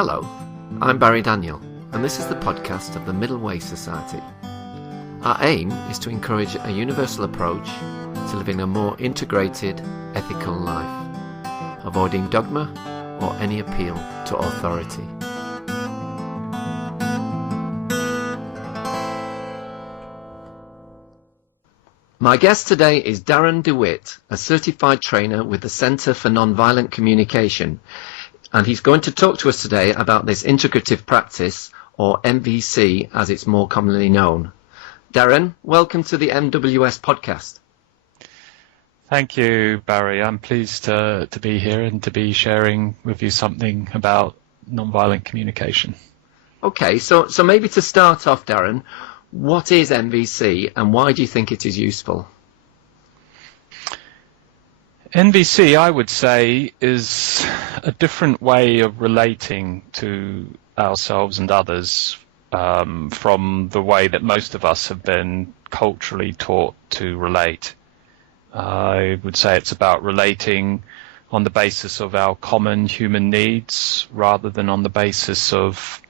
Hello, I'm Barry Daniel, and this is the podcast of the Middle Way Society. Our aim is to encourage a universal approach to living a more integrated, ethical life, avoiding dogma or any appeal to authority. My guest today is Daren Dewitt, a certified trainer with the Centre for Nonviolent Communication, and he's going to talk to us today about this integrative practice, or MVC as it's more commonly known. Daren, welcome to the MWS podcast. Thank you, Barry. I'm pleased to be here and to be sharing with you something about nonviolent communication. Okay, so maybe to start off, Daren, what is MVC and why do you think it is useful? NVC, I would say, is a different way of relating to ourselves and others from the way that most of us have been culturally taught to relate. I would say it's about relating on the basis of our common human needs rather than on the basis of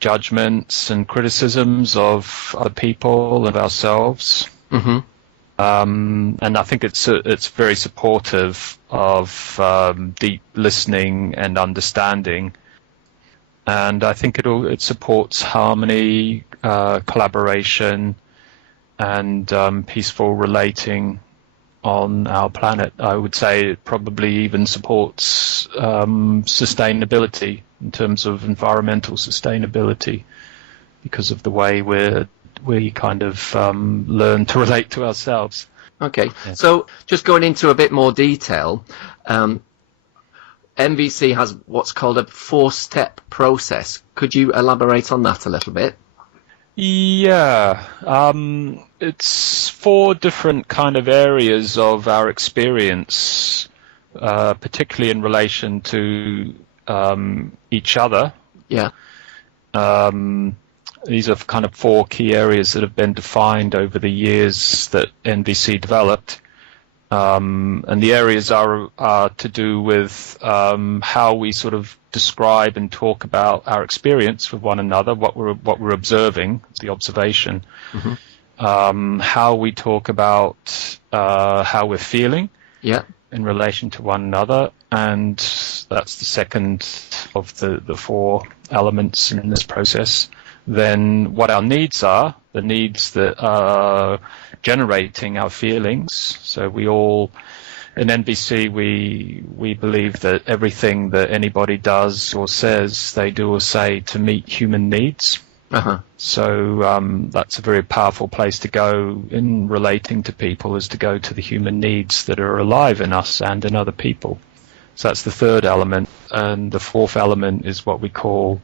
judgments and criticisms of other people and ourselves. Mm-hmm. And I think it's very supportive of deep listening and understanding. And I think it supports harmony, collaboration, and peaceful relating on our planet. I would say it probably even supports sustainability in terms of environmental sustainability because of the way we kind of learn to relate to ourselves. Okay, yeah. So just going into a bit more detail, MVC has what's called a 4-step process. Could you elaborate on that a little bit? Yeah, it's 4 different kind of areas of our experience, particularly in relation to each other. Yeah. These are kind of 4 key areas that have been defined over the years that NVC developed. And the areas are to do with how we sort of describe and talk about our experience with one another, what we're observing, the observation, mm-hmm. How we talk about how we're feeling in relation to one another, and that's the second of the 4 elements in this process. Then what our needs are, the needs that are generating our feelings. So we all, in NVC, we believe that everything that anybody does or says, they do or say to meet human needs. Uh-huh. So that's a very powerful place to go in relating to people, is to go to the human needs that are alive in us and in other people. So that's the 3rd element. And the 4th element is what we call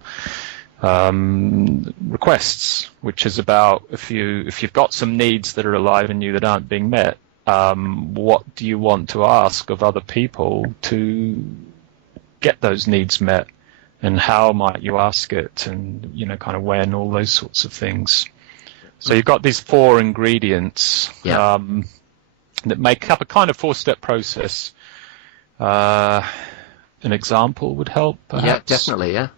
requests, which is about if you've got some needs that are alive in you that aren't being met, what do you want to ask of other people to get those needs met, and how might you ask it, and kind of when, all those sorts of things. So you've got these 4 ingredients that make up a kind of 4-step process. An example would help, perhaps? Yeah, definitely, yeah.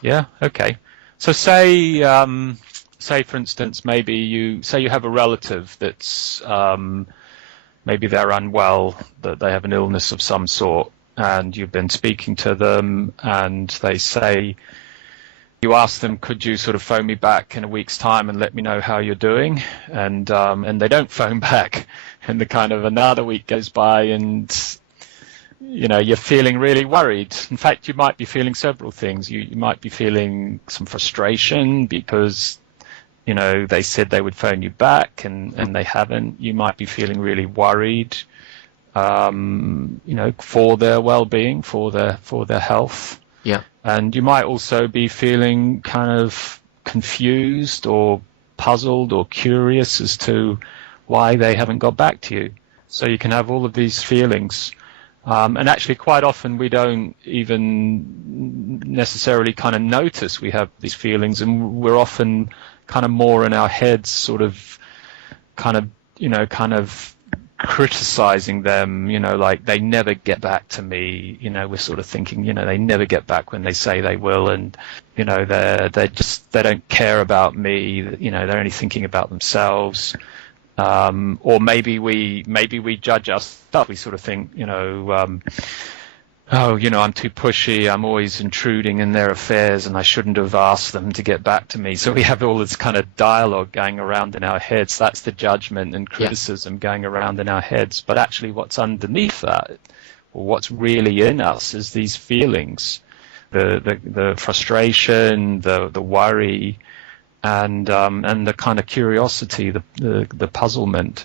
Yeah, okay. So say for instance, maybe you have a relative that's maybe they're unwell, that they have an illness of some sort, and you've been speaking to them, and they say, you ask them, could you sort of phone me back in a week's time and let me know how you're doing? And they don't phone back, and the kind of another week goes by, and you're feeling really worried. In fact, you might be feeling several things. You might be feeling some frustration because, they said they would phone you back and they haven't. You might be feeling really worried, for their well-being, for their health. Yeah. And you might also be feeling kind of confused or puzzled or curious as to why they haven't got back to you. So you can have all of these feelings. And actually, quite often we don't even necessarily kind of notice we have these feelings, and we're often kind of more in our heads, sort of, kind of criticizing them, like they never get back to me, we're sort of thinking, they never get back when they say they will, and they don't care about me, they're only thinking about themselves. Or maybe we judge our stuff. We sort of think, I'm too pushy, I'm always intruding in their affairs and I shouldn't have asked them to get back to me. So we have all this kind of dialogue going around in our heads. That's the judgment and criticism going around in our heads. But actually what's underneath that, or what's really in us, is these feelings, the frustration, the worry, and the kind of curiosity, the puzzlement.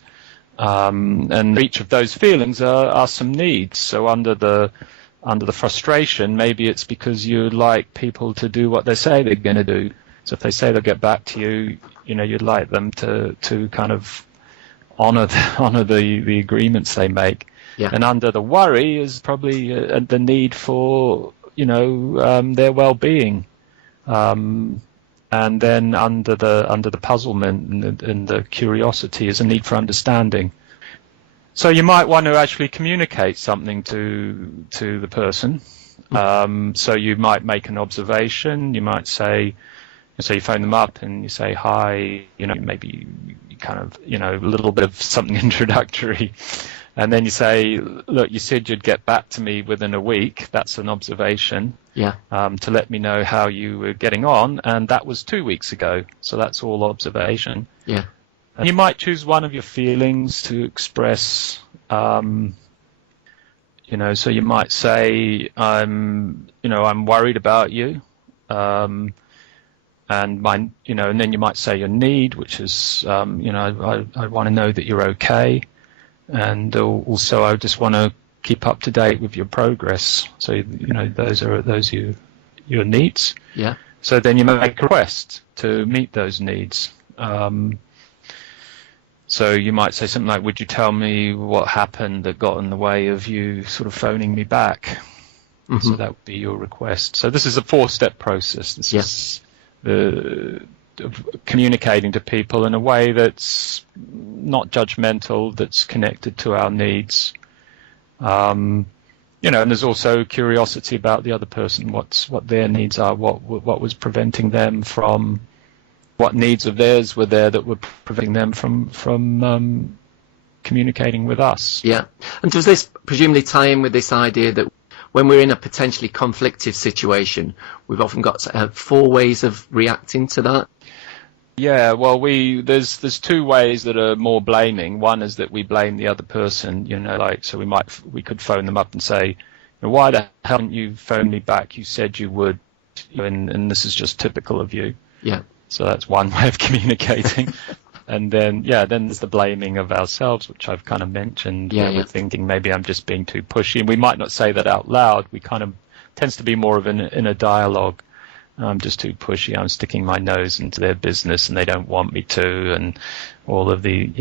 And each of those feelings are some needs. So under the frustration, maybe it's because you'd like people to do what they say they're going to do. So if they say they'll get back to you, you'd like them to kind of honor the agreements they make. Yeah. And under the worry is probably the need for their well-being. And then under the puzzlement and the curiosity is a need for understanding. So you might want to actually communicate something to the person. So you might make an observation. You might say, so you phone them up and you say, hi, maybe you kind of, a little bit of something introductory. And then you say, look, you said you'd get back to me within a week. That's an observation. Yeah. To let me know how you were getting on. And that was 2 weeks ago. So that's all observation. Yeah. And you might choose one of your feelings to express, so you might say, I'm worried about you. And and then you might say your need, which is, I want to know that you're okay. And also I just want to keep up to date with your progress. So, those are your needs. Yeah. So then you make a request to meet those needs. So you might say something like, would you tell me what happened that got in the way of you sort of phoning me back? Mm-hmm. So that would be your request. So this is a 4-step process. This is the communicating to people in a way that's not judgmental, that's connected to our needs. And there's also curiosity about the other person, what their needs are, what was preventing them from, what needs of theirs were there that were preventing them from communicating with us. Yeah. And does this presumably tie in with this idea that when we're in a potentially conflictive situation, we've often got 4 ways of reacting to that? Yeah, well, there's 2 ways that are more blaming. One is that we blame the other person, so we could phone them up and say, why the hell didn't you phone me back? You said you would, and this is just typical of you. Yeah. So that's one way of communicating. And then there's the blaming of ourselves, which I've kind of mentioned. Yeah, we're thinking maybe I'm just being too pushy. And we might not say that out loud. We kind of tends to be more of an inner dialogue. I'm just too pushy. I'm sticking my nose into their business and they don't want me to. And all of the,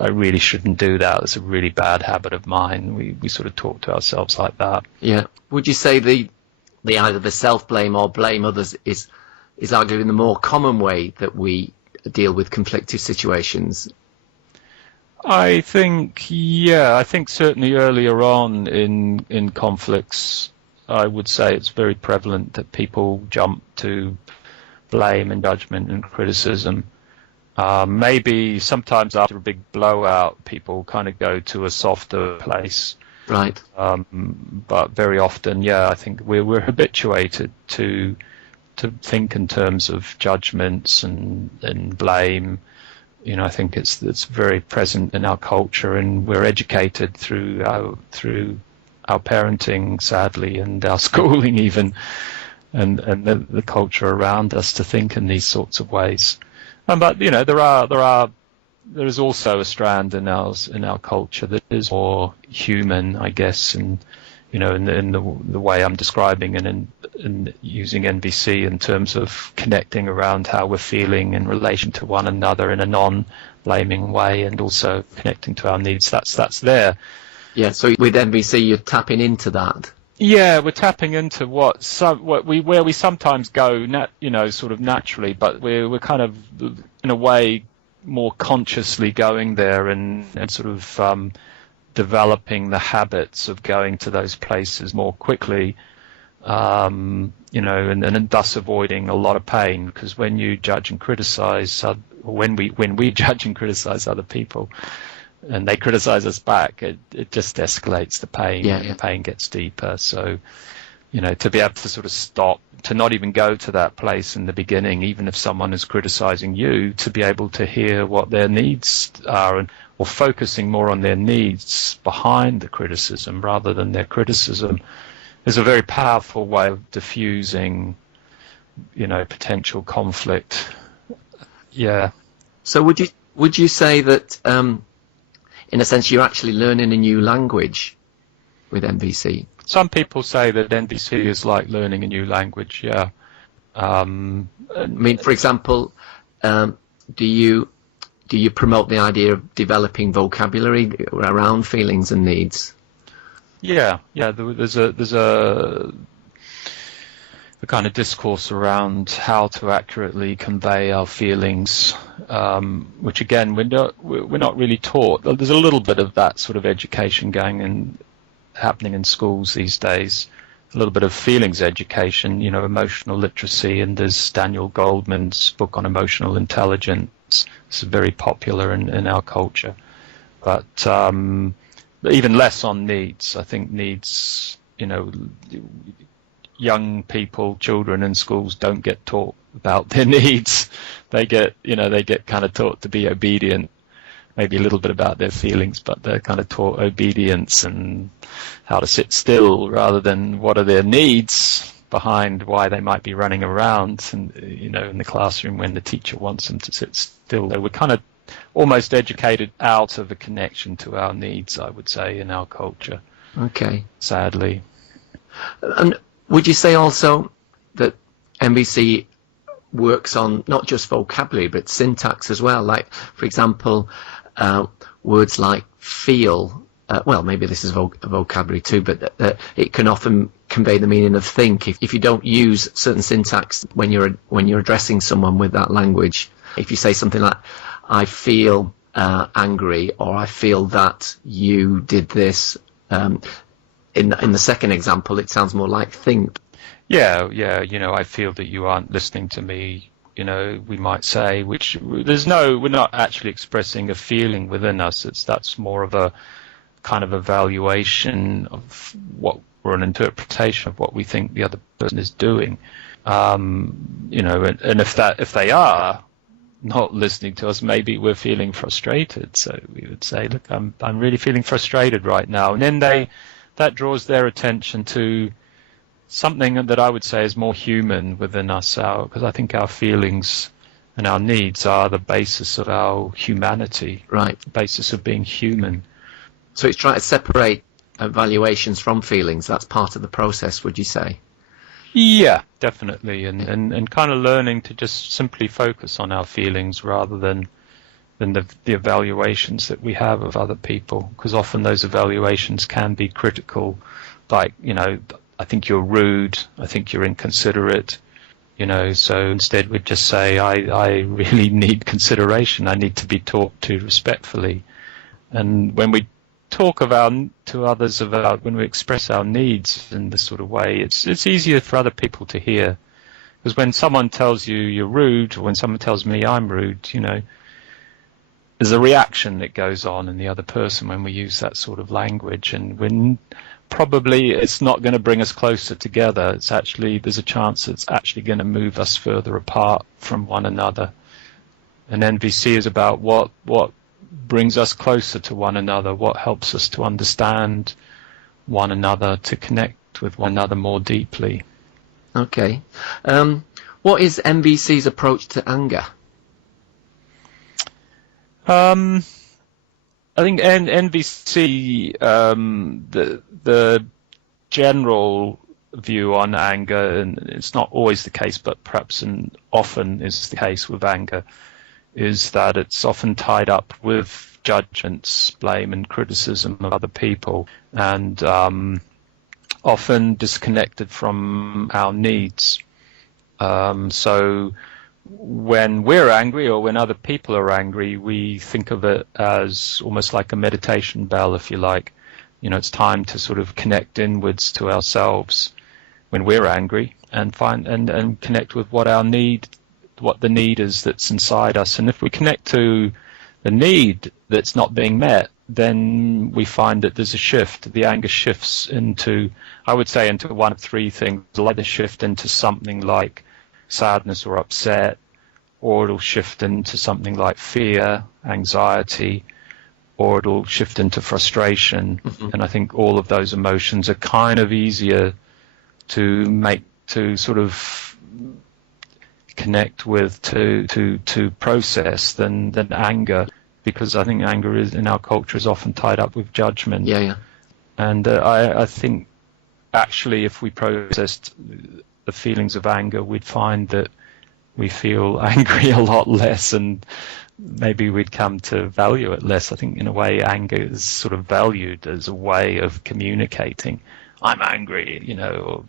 I really shouldn't do that. It's a really bad habit of mine. We sort of talk to ourselves like that. Yeah. Would you say the either the self-blame or blame others is arguably the more common way that we deal with conflictive situations? I think certainly earlier on in conflicts, I would say it's very prevalent that people jump to blame and judgment and criticism. Maybe sometimes after a big blowout, people kind of go to a softer place. Right. But very often, I think we're habituated to think in terms of judgments and blame. I think it's very present in our culture, and we're educated through our parenting, sadly, and our schooling even, and the culture around us to think in these sorts of ways. But there is also a strand in our culture that is more human, I guess, and in the way I'm describing and in using NVC in terms of connecting around how we're feeling in relation to one another in a non-blaming way, and also connecting to our needs. That's there. Yeah. So with NVC, you're tapping into that. Yeah, we're tapping into where we sometimes go, sort of naturally, but we're kind of in a way more consciously going there and sort of developing the habits of going to those places more quickly, and thus avoiding a lot of pain. Because when you judge and criticize, when we judge and criticize other people, and they criticize us back, it just escalates the pain. Yeah. The pain gets deeper. So, to be able to sort of stop, to not even go to that place in the beginning, even if someone is criticizing you, to be able to hear what their needs are, or focusing more on their needs behind the criticism rather than their criticism, is a very powerful way of diffusing, potential conflict. Yeah. So would you say that, in a sense, you're actually learning a new language with NVC? Some people say that NVC is like learning a new language. Yeah. I mean, for example, do you promote the idea of developing vocabulary around feelings and needs? Yeah. There's a kind of discourse around how to accurately convey our feelings, which again we're not really taught. There's a little bit of that sort of education happening in schools these days. A little bit of feelings education, emotional literacy, and there's Daniel Goldman's book on emotional intelligence. It's very popular in our culture, but even less on needs. I think needs, young people, children in schools don't get taught about their needs. They get kind of taught to be obedient, maybe a little bit about their feelings, but they're kind of taught obedience and how to sit still rather than what are their needs behind why they might be running around and, in the classroom when the teacher wants them to sit still. They were kind of almost educated out of a connection to our needs, I would say, in our culture. Okay. Sadly. And would you say also that MVC works on not just vocabulary but syntax as well? Like, for example, words like feel. Well, maybe this is vocabulary too, but it can often convey the meaning of think. If you don't use certain syntax when you're addressing someone with that language, if you say something like, "I feel angry," or "I feel that you did this," in the second example, it sounds more like think. Yeah. I feel that you aren't listening to me. We might say, which we're not actually expressing a feeling within us. That's more of a kind of evaluation of or an interpretation of what we think the other person is doing. And if they are not listening to us, maybe we're feeling frustrated. So we would say, look, I'm really feeling frustrated right now. And then that draws their attention to something that I would say is more human within us, because I think our feelings and our needs are the basis of our humanity, right? The basis of being human. So it's trying to separate evaluations from feelings. That's part of the process, would you say? Yeah, definitely, and kind of learning to just simply focus on our feelings rather than the evaluations that we have of other people, because often those evaluations can be critical, like, I think you're rude, I think you're inconsiderate, so instead we'd just say, I really need consideration, I need to be talked to respectfully. And when we talk to others about, when we express our needs in this sort of way, it's easier for other people to hear. Because when someone tells you you're rude, or when someone tells me I'm rude, there's a reaction that goes on in the other person when we use that sort of language, and when probably it's not going to bring us closer together. There's a chance it's actually going to move us further apart from one another. And NVC is about what brings us closer to one another, what helps us to understand one another, to connect with one another more deeply. Okay. What is MVC's approach to anger? I think NVC, the general view on anger, and it's not always the case, but perhaps often is the case with anger, is that it's often tied up with judgments, blame and criticism of other people, and often disconnected from our needs. So when we're angry or when other people are angry, we think of it as almost like a meditation bell, if you like. It's time to sort of connect inwards to ourselves when we're angry and find and connect with what the need is that's inside us. And if we connect to the need that's not being met, then we find that there's a shift. The anger shifts into, I would say, into one of three things. It'll either shift into something like sadness or upset, or it'll shift into something like fear, anxiety, or it'll shift into frustration. Mm-hmm. And I think all of those emotions are kind of easier to sort of connect with, to process than anger, because I think anger in our culture is often tied up with judgment. Yeah. And I think actually if we processed the feelings of anger, we'd find that we feel angry a lot less, and maybe we'd come to value it less. I think in a way anger is sort of valued as a way of communicating. I'm angry, or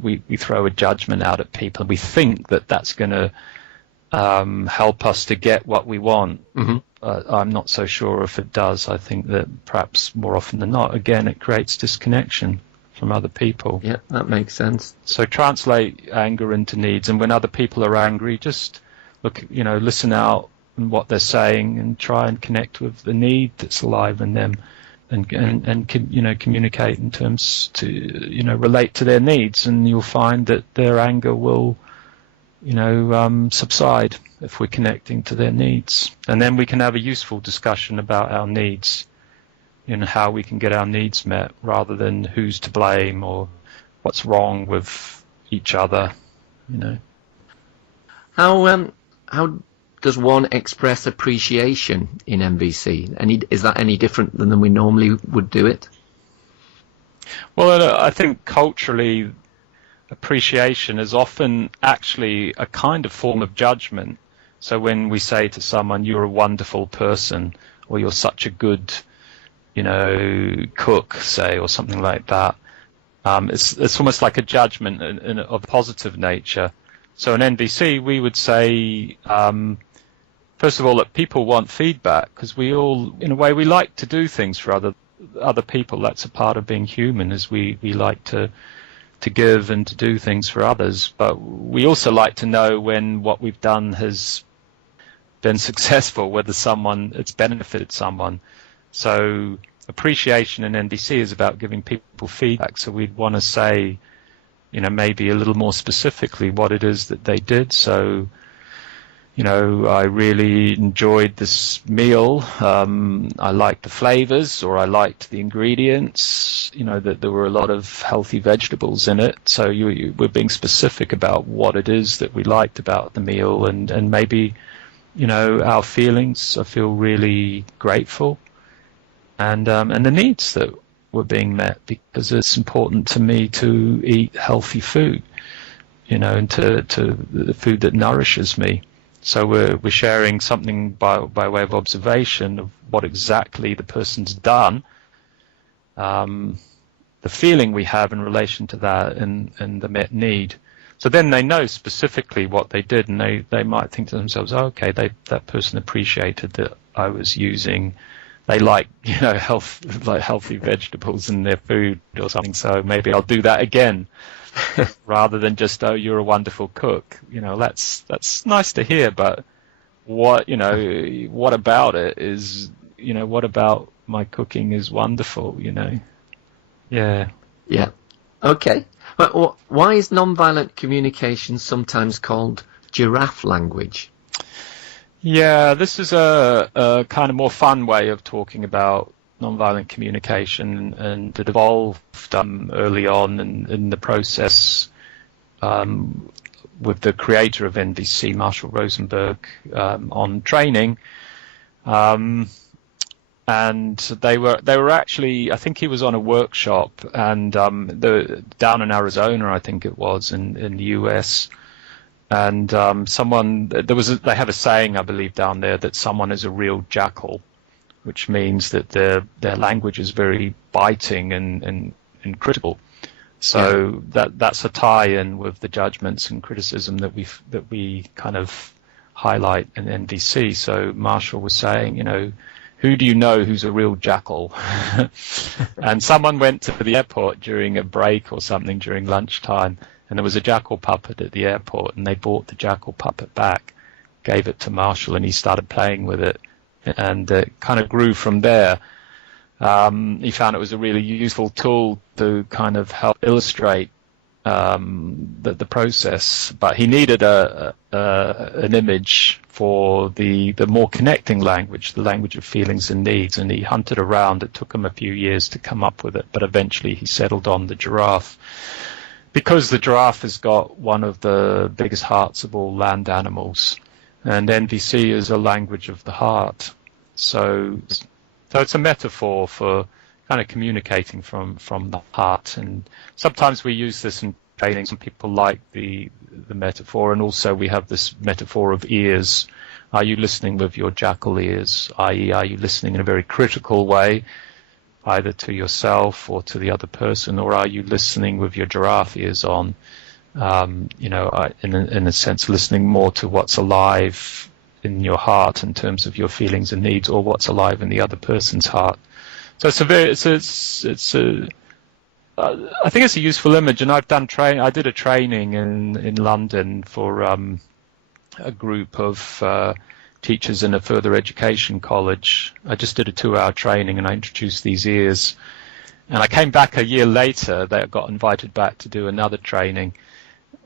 we throw a judgment out at people, and we think that that's going to help us to get what we want. Mm-hmm. I'm not so sure if it does. I think that perhaps more often than not, again, it creates disconnection from other people. Yeah, that makes sense. So translate anger into needs, and when other people are angry, just listen out and what they're saying, and try and connect with the need that's alive in them, and communicate in terms to relate to their needs, and you'll find that their anger will subside if we're connecting to their needs, and then we can have a useful discussion about our needs. How we can get our needs met, rather than who's to blame or what's wrong with each other. How does one express appreciation in MVC? Is that any different than we normally would do it? Well, I think culturally, appreciation is often actually a kind of form of judgment. So when we say to someone, "You're a wonderful person," or "You're such a good cook," say, or something like that. It's almost like a judgment of positive nature. So in NVC, we would say, first of all, that people want feedback, because we all, in a way, we like to do things for other people. That's a part of being human, is we like to give and to do things for others. But we also like to know when what we've done has been successful, whether it's benefited someone. So appreciation in NVC is about giving people feedback. So we'd want to say, maybe a little more specifically what it is that they did. So, I really enjoyed this meal. I liked the flavors, or I liked the ingredients, that there were a lot of healthy vegetables in it. So we're being specific about what it is that we liked about the meal, and maybe, our feelings. I feel really grateful. And the needs that were being met, because it's important to me to eat healthy food, and to the food that nourishes me. So we're sharing something by way of observation of what exactly the person's done, the feeling we have in relation to that, and the met need. So then they know specifically what they did, and they might think to themselves, "Oh, okay, that person appreciated that I was using." They like, healthy vegetables in their food or something. So maybe I'll do that again, rather than just, "Oh, you're a wonderful cook." That's nice to hear. But what about it is, what about my cooking is wonderful, Yeah. Yeah. Okay. But why is nonviolent communication sometimes called giraffe language? Yeah, this is a kind of more fun way of talking about nonviolent communication, and it evolved early on in the process with the creator of NVC, Marshall Rosenberg, on training. And they were actually, I think he was on a workshop, and down in Arizona, I think it was, in the US. And they have a saying, I believe, down there, that someone is a real jackal, which means that their language is very biting and critical. So that's a tie-in with the judgments and criticism that we kind of highlight in NVC. So Marshall was saying, who do you know who's a real jackal? And someone went to the airport during a break or something during lunchtime, and there was a jackal puppet at the airport, and they brought the jackal puppet back, gave it to Marshall, and he started playing with it, and it kind of grew from there. He found it was a really useful tool to kind of help illustrate the process, but he needed an image for the more connecting language, the language of feelings and needs, and he hunted around. It took him a few years to come up with it, but eventually he settled on the giraffe, because the giraffe has got one of the biggest hearts of all land animals, and NVC is a language of the heart. So it's a metaphor for kind of communicating from the heart. And sometimes we use this in training. Some people like the metaphor, and also we have this metaphor of ears. Are you listening with your jackal ears, i.e. are you listening in a very critical way, either to yourself or to the other person, or are you listening with your giraffe ears on, in a sense listening more to what's alive in your heart in terms of your feelings and needs, or what's alive in the other person's heart. So I think it's a useful image, and I did a training in London for a group of teachers in a further education college. I just did a 2-hour training, and I introduced these ears. And I came back a year later. They got invited back to do another training,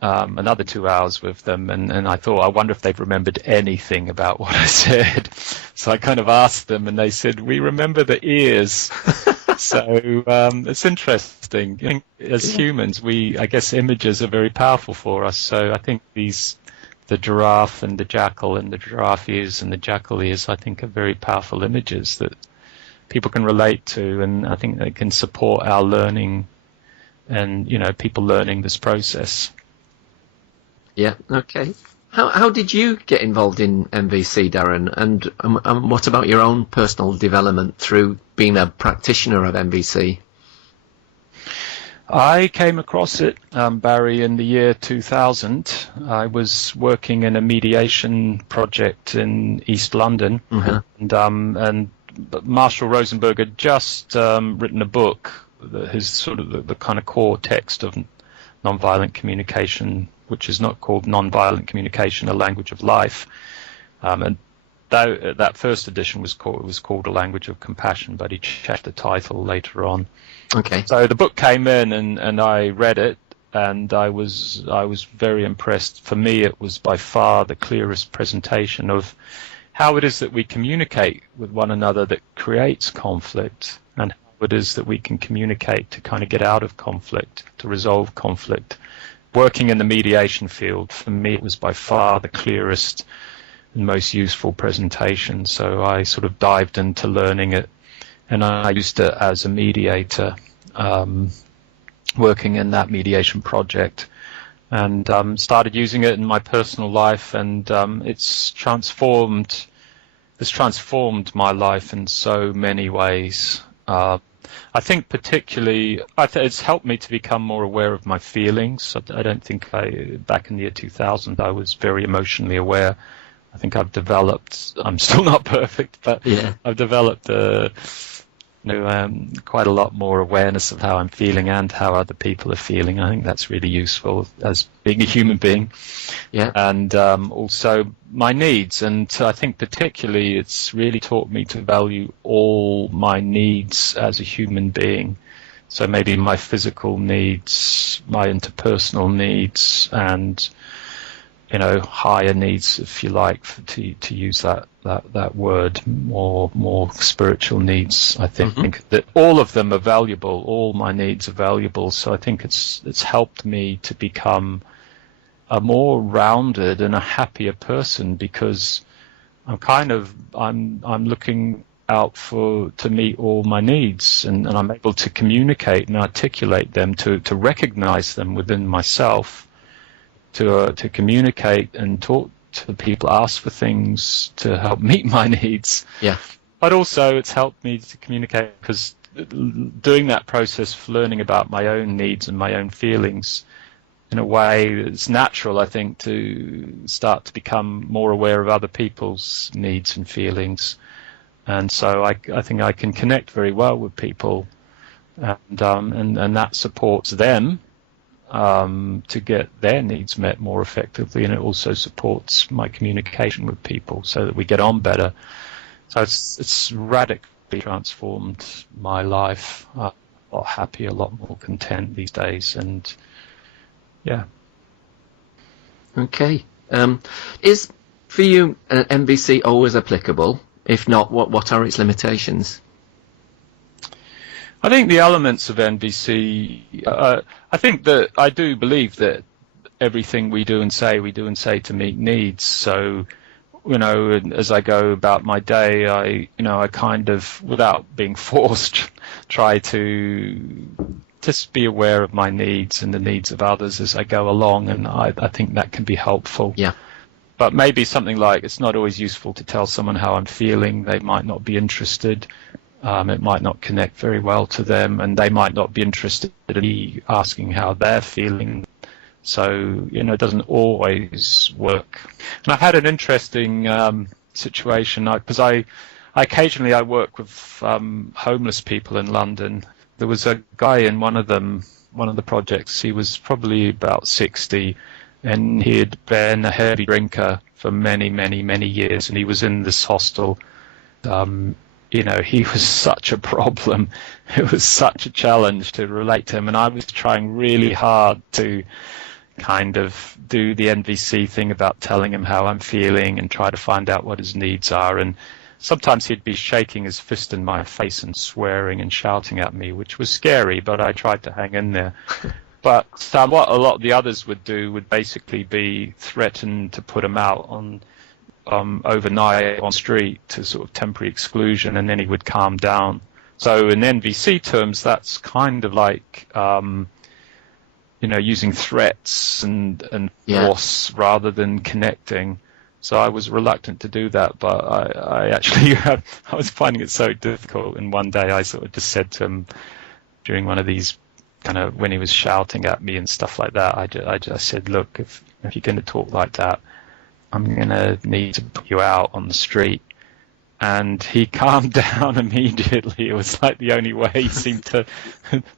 another 2 hours with them, and I thought, I wonder if they've remembered anything about what I said. So I kind of asked them, and they said, we remember the ears. So it's interesting. As humans, I guess images are very powerful for us. So I think the giraffe and the jackal and the giraffe ears and the jackal ears, I think, are very powerful images that people can relate to, and I think they can support our learning and, people learning this process. Yeah, okay. How did you get involved in MVC, Daren? And what about your own personal development through being a practitioner of MVC? I came across it, Barry, in the year 2000. I was working in a mediation project in East London, and Marshall Rosenberg had just written a book, his sort of the kind of core text of nonviolent communication, which is not called Nonviolent Communication, A Language of Life. And that first edition was called A Language of Compassion, but he changed the title later on. Okay. So the book came in, and I read it, and I was very impressed. For me, it was by far the clearest presentation of how it is that we communicate with one another that creates conflict, and how it is that we can communicate to kind of get out of conflict, to resolve conflict. Working in the mediation field, for me, it was by far the clearest and most useful presentation. So I sort of dived into learning it, and I used it as a mediator, working in that mediation project, and started using it in my personal life, and it's transformed my life in so many ways. I think particularly, it's helped me to become more aware of my feelings. I don't think back in the year 2000, I was very emotionally aware. I think I've developed, I'm still not perfect, but yeah. I've developed quite a lot more awareness of how I'm feeling and how other people are feeling. I think that's really useful as being a human being. Yeah. And also my needs. And I think particularly it's really taught me to value all my needs as a human being. So maybe my physical needs, my interpersonal needs, and higher needs, if you like, to use that word, more spiritual needs. I think that all of them are valuable. All my needs are valuable. So I think it's helped me to become a more rounded and a happier person, because I'm looking out to meet all my needs, and I'm able to communicate and articulate them, to recognize them within myself. To communicate and talk to people, ask for things to help meet my needs. Yeah. But also it's helped me to communicate because doing that process of learning about my own needs and my own feelings in a way that's natural, I think, to start to become more aware of other people's needs and feelings. And so I think I can connect very well with people, and that supports them to get their needs met more effectively, and it also supports my communication with people so that we get on better. So it's radically transformed my life. I'm a lot happier, a lot more content these days, and yeah. Okay. Is for you MVC always applicable? If not, what are its limitations? I think the elements of NVC, I think that I do believe that everything we do and say to meet needs. So, as I go about my day, I kind of, without being forced, try to just be aware of my needs and the needs of others as I go along, and I think that can be helpful. Yeah. But maybe something like, it's not always useful to tell someone how I'm feeling. They might not be interested. It might not connect very well to them, and they might not be interested in me asking how they're feeling. So, it doesn't always work. And I had an interesting situation, because I occasionally work with homeless people in London. There was a guy in one of the projects. He was probably about 60, and he had been a heavy drinker for many, many, many years, and he was in this hostel. He was such a problem. It was such a challenge to relate to him, and I was trying really hard to kind of do the NVC thing about telling him how I'm feeling and try to find out what his needs are. And sometimes he'd be shaking his fist in my face and swearing and shouting at me, which was scary, but I tried to hang in there. But what a lot of the others would do would basically be threaten to put him out on overnight on the street to sort of temporary exclusion, and then he would calm down. So in NVC terms, that's kind of like using threats and force rather than connecting. So I was reluctant to do that, but I actually I was finding it so difficult. And one day I sort of just said to him during one of these kind of, when he was shouting at me and stuff like that, I just said, look, if you're going to talk like that, I'm going to need to put you out on the street. And he calmed down immediately. It was like the only way the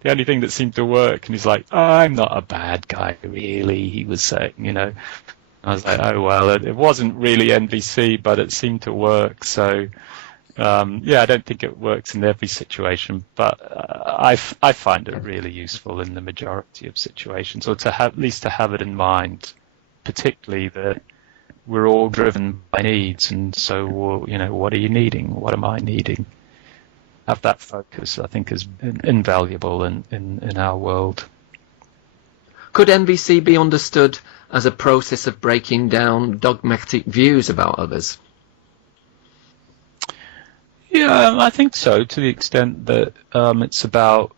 only thing that seemed to work. And he's like, I'm not a bad guy, really, he was saying, I was like, oh, well, it wasn't really NVC, but it seemed to work. So, I don't think it works in every situation, but I find it really useful in the majority of situations, or at least to have it in mind, particularly that we're all driven by needs, and so, what are you needing? What am I needing? Have that focus, I think, is invaluable in our world. Could NVC be understood as a process of breaking down dogmatic views about others? Yeah, I think so, to the extent that it's about,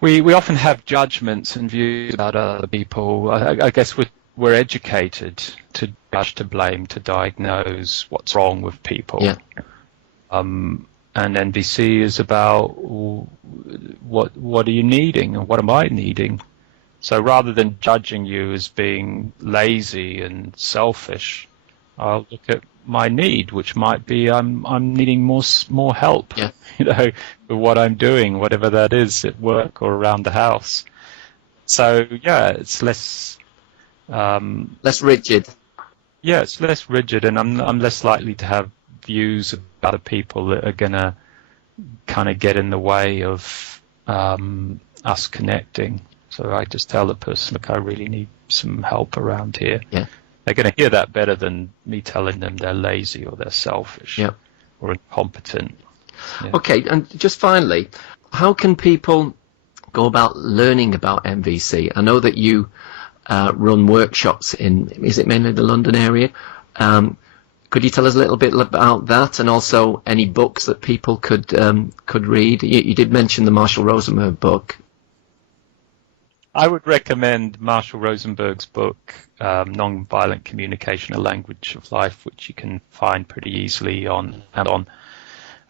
we often have judgments and views about other people. I guess we're educated to judge, to blame, to diagnose what's wrong with people. Yeah. And NVC is about what are you needing and what am I needing? So rather than judging you as being lazy and selfish, I'll look at my need, which might be I'm needing more help. Yeah. With what I'm doing, whatever that is, at work or around the house. So it's less rigid. Yeah, it's less rigid, and I'm less likely to have views of other people that are gonna kind of get in the way of us connecting. So I just tell the person, look, I really need some help around here. Yeah. They're going to hear that better than me telling them they're lazy or they're selfish or incompetent. Yeah. Okay, and just finally, how can people go about learning about MVC? I know that you run workshops is it mainly the London area? Could you tell us a little bit about that, and also any books that people could read? You did mention the Marshall Rosenberg book. I would recommend Marshall Rosenberg's book, Nonviolent Communication, A Language of Life, which you can find pretty easily on Amazon.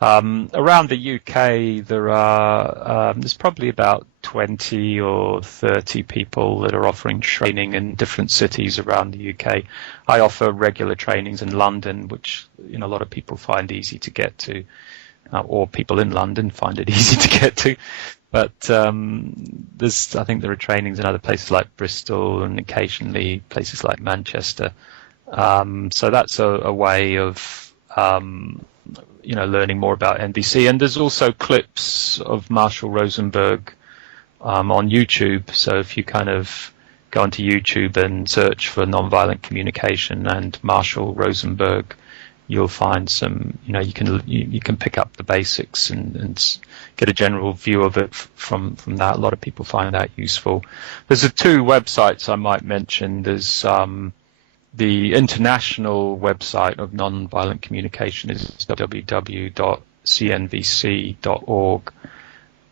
Around the UK, there's probably about 20 or 30 people that are offering training in different cities around the UK. I offer regular trainings in London, which a lot of people find easy to get to, or people in London find it easy to get to. But I think there are trainings in other places like Bristol and occasionally places like Manchester. So that's a way of learning more about NVC. And there's also clips of Marshall Rosenberg on YouTube. So if you kind of go onto YouTube and search for nonviolent communication and Marshall Rosenberg, you'll find some, you can pick up the basics and get a general view of it from that. A lot of people find that useful. There's two websites I might mention. There's the international website of nonviolent communication is www.cnvc.org.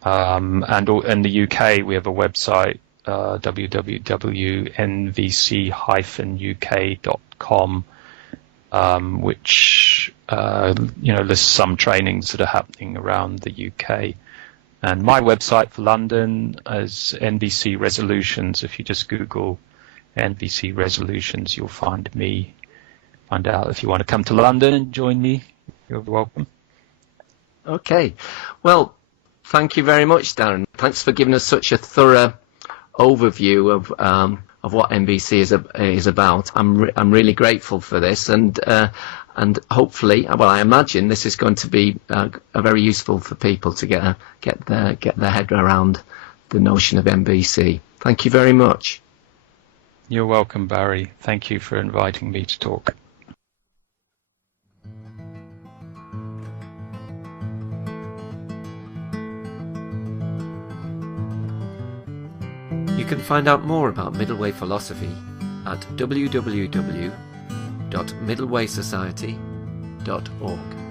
And in the UK, we have a website, www.nvc-uk.com, which lists some trainings that are happening around the UK. And my website for London is NVC Resolutions. If you just Google NVC Resolutions, you'll find me. Find out if you want to come to London and join me. You're welcome. Okay. Well, thank you very much, Daren. Thanks for giving us such a thorough overview of what NVC is about. I'm really grateful for this, and hopefully, well, I imagine this is going to be very useful for people to get their head around the notion of NVC. Thank you very much. You're welcome, Barry. Thank you for inviting me to talk. You can find out more about Middle Way philosophy at www.middlewaysociety.org.